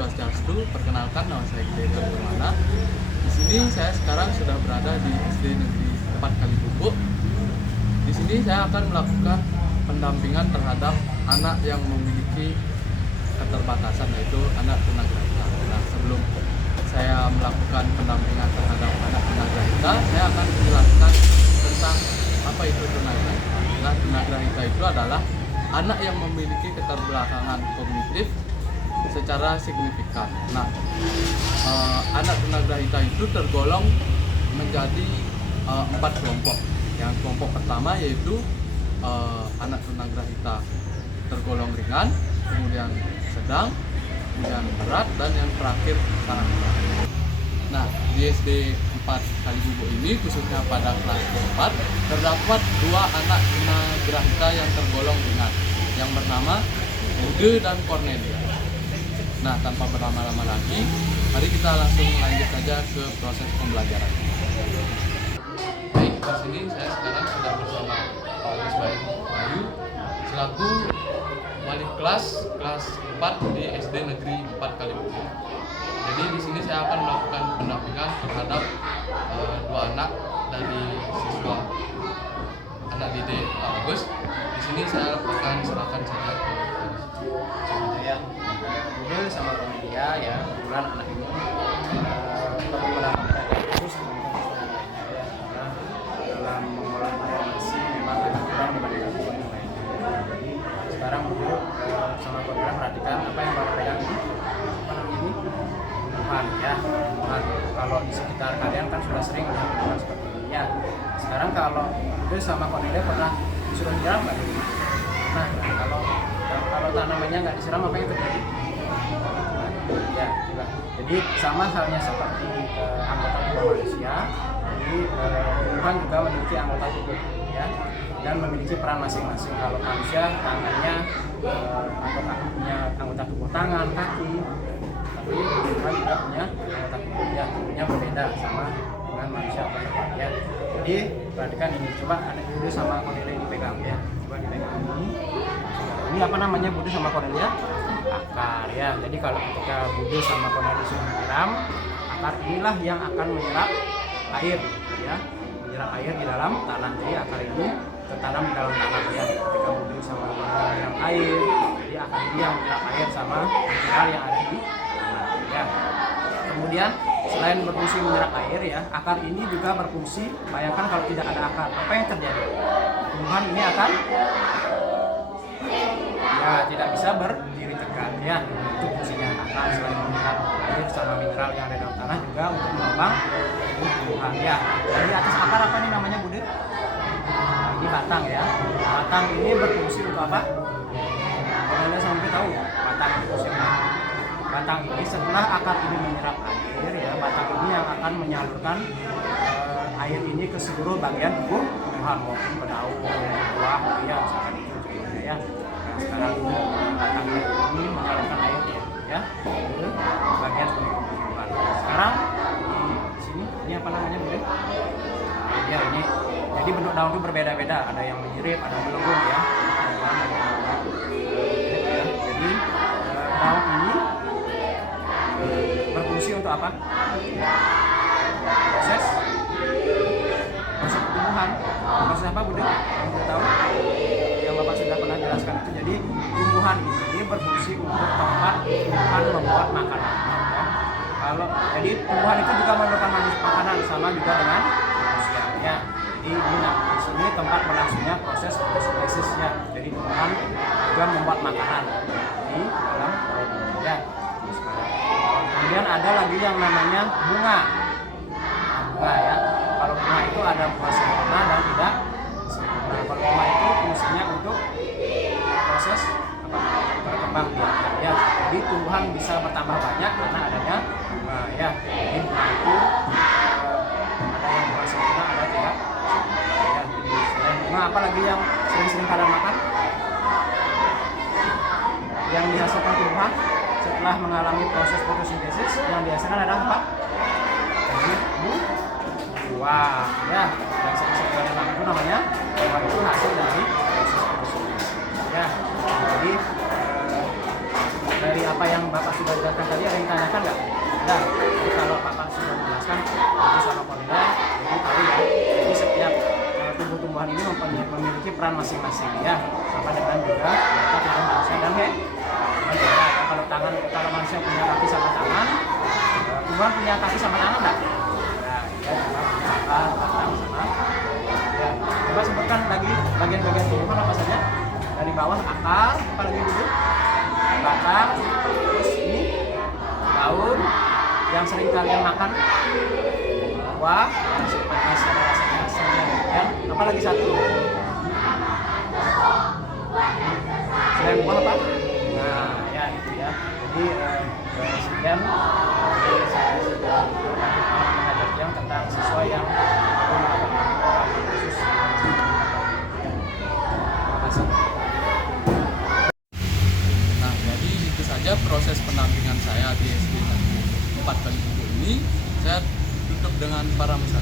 Swastiastu. Perkenalkan, nama saya Gede Permana. Di sini saya sekarang sudah berada di SD Negeri 4 Kalibubuk. Di sini saya akan melakukan pendampingan terhadap anak yang memiliki keterbatasan, yaitu anak tunagrahita. Nah, sebelum saya melakukan pendampingan terhadap anak tunagrahita, saya akan menjelaskan tentang apa itu tunagrahita. Nah, tunagrahita itu adalah anak yang memiliki keterbelakangan kognitif secara signifikan. Nah, anak tunagrahita itu tergolong menjadi 4 kelompok. Yang kelompok pertama yaitu anak tunagrahita tergolong ringan, kemudian sedang, kemudian berat, dan yang terakhir sangat berat. Nah, di SD 4 Kalibubuk ini, khususnya pada kelas 4, terdapat 2 anak tunagrahita yang tergolong ringan, yang bernama Bude dan Cornelia. Nah, tanpa berlama-lama lagi, mari kita langsung lanjut saja ke proses pembelajaran. Baik, di sini saya sekarang sudah bersama Pak Ismail Bayu selaku wali kelas 4 di SD Negeri 4 Kalibubuk. Jadi di sini saya akan melakukan pendampingan terhadap 2 anak dari siswa anak didik Pak Agus. Di sini saya akan serahkan saja ke saya Bude sama Cornelia, ya, kebetulan anak ini perlu mendapatkan khusus lainnya, karena dalam mengolah informasi memang agak kurang dibandingkan siswa yang lainnya. Jadi sekarang Bude sama Cornelia perhatikan apa yang Bapak pegang ini, apa namanya ini, tumbuhan, ya, tumbuhan. Kalau di sekitar kalian kan sudah sering melihat tumbuhan seperti ini, ya. Sekarang kalau Bude sama Cornelia pernah disuruh nyiram nggak? Nah, kalau tanamannya nggak disiram, apa yang terjadi? Ya, juga. Jadi sama halnya seperti anggota tubuh manusia. Jadi tumbuhan juga memiliki anggota tubuh, ya, dan memiliki peran masing-masing. Kalau manusia tangannya punya anggota tubuh tangan, kaki, tapi tumbuhan juga punya anggota tubuh, ya, tubuhnya berbeda sama dengan manusia atau hewan, ya. Jadi perhatikan ini, coba anak Bude sama Cornelia dipegang, ya, coba dipegang ini. Ini apa namanya, Bude sama Cornelia? Akar, ya. Jadi kalau ketika Bude sama Cornelia sudah menyiram, akar inilah yang akan menyerap air, ya, menyerap air di dalam tanah. Jadi akar ini tertanam di dalam tanah, ya. Ketika Bude sama Cornelia menyiram air, jadi akar ini yang menyerap air sama mineral yang ada di tanah, ya. Kemudian selain berfungsi menyerap air, ya, akar ini juga berfungsi, bayangkan kalau tidak ada akar, apa yang terjadi? Tumbuhan ini akan, ya, tidak bisa berdiri tegak, ya. Itu fungsinya akar, selain menyerap air sama mineral yang ada dalam tanah, juga untuk menopang tumbuhan, ya. Jadi atas akar apa nih namanya, Bude? Nah, ini batang, ya. Batang ini berfungsi untuk apa? Kalian sampai tahu batang itu fungsinya. Batang ini setelah akar ini menyerap air, ya, batang ini yang akan menyalurkan air ini ke seluruh bagian tubuh tumbuhan, maupun ke daun, buah, ya, misalkan itu contohnya, ya. Nah, sekarang ini batang ini menyalurkan airnya, ya, ke bagian tubuh tumbuhan. Sekarang di sini ini apa namanya, Bude? Nah, ya, ini jadi bentuk daun itu berbeda-beda, ada yang menyirip, ada yang melengkung, ya. Jadi daun ini berfungsi untuk apa? Proses pertumbuhan. Proses apa, Bude? Kamu tahu? Yang Bapak sudah pernah jelaskan itu. Jadi tumbuhan ini berfungsi untuk tempat tumbuhan membuat makanan, ya. Jadi tumbuhan itu juga memerlukan makanan, sama juga dengan manusia, ya. Jadi ini, nah, di sini tempat berlangsungnya proses fotosintesisnya. Jadi tumbuhan juga membuat makanan di dalam perutnya, ya. Kemudian ada lagi yang namanya bunga. Nah, bunga, ya. Kalau bunga itu ada bunga sempurna dan tidak sempurna. Kalau bunga itu fungsinya untuk proses apa? Berkembang biak, ya. Jadi tumbuhan bisa bertambah banyak karena adanya bunga, ya. Jadi bunga itu ada yang bunga sempurna, ada tidak sempurna, ya. Jadi selain bunga, apa lagi yang sering-sering kalian makan? Yang dihasilkan tumbuhan setelah mengalami proses fotosintesis, yang dihasilkan adalah apa? Buah, ya. Yang sering-sering kalian makan itu namanya buah, itu hasil dari proses fotosintesis, ya. Jadi dari apa yang Bapak sudah jelaskan tadi ada yang tanyakan nggak? Ada. Jadi kalau Bapak sudah menjelaskan itu sama Korea, jadi tahu ya. Jadi setiap tumbuh-tumbuhan ini memiliki peran masing-masing ya, sama dengan juga kita punya manusia dan kalau tangan, kalau manusia punya kaki sama tangan, tumbuhan punya kaki sama tangan nggak? Ya, dia juga punya akar, batang sama. Ya, coba sebutkan lagi bagian-bagian tumbuhan apa saja? Dari bawah akar, apa lagi dulu? Batang, terus ini daun yang sering kalian makan, buah, manis ada rasanya asamnya, ya. Apa lagi satu? Selain buah apa? Nah, ya itu ya. Jadi sekian saya sudah mengajar yang tentang siswa yang khusus. Terima kasih. Nah, jadi itu saja proses pendampingan saya di SD Negeri 4 Kali Buku ini. Saya tutup dengan para mesra.